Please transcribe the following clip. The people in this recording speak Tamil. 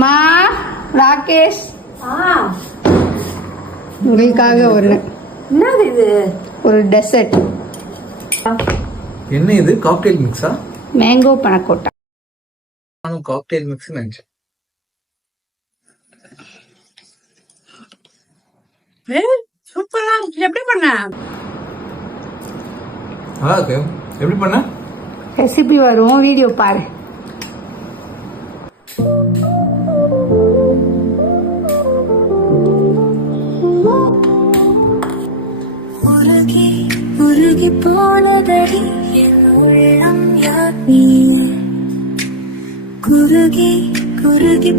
மா ராகேஷ் உங்களுக்காக ஒன்று. என்னது இது? ஒரு டெசர்ட். என்ன இது? காக்டெயில் மிக்ஸா? மேங்கோ பனக்கோட்டா. நானும் காக்டெயில் மிக்ஸ் நினைச்சேன். சூப்பரா இருக்கு. எப்படி பண்ண? நல்லா இருக்கு. எப்படி பண்ண? ரெசிபி வரும், வீடியோ பாரு. உருகி உருகி போனதடி என் உள்ளம் யார் நீ குருகி குருகி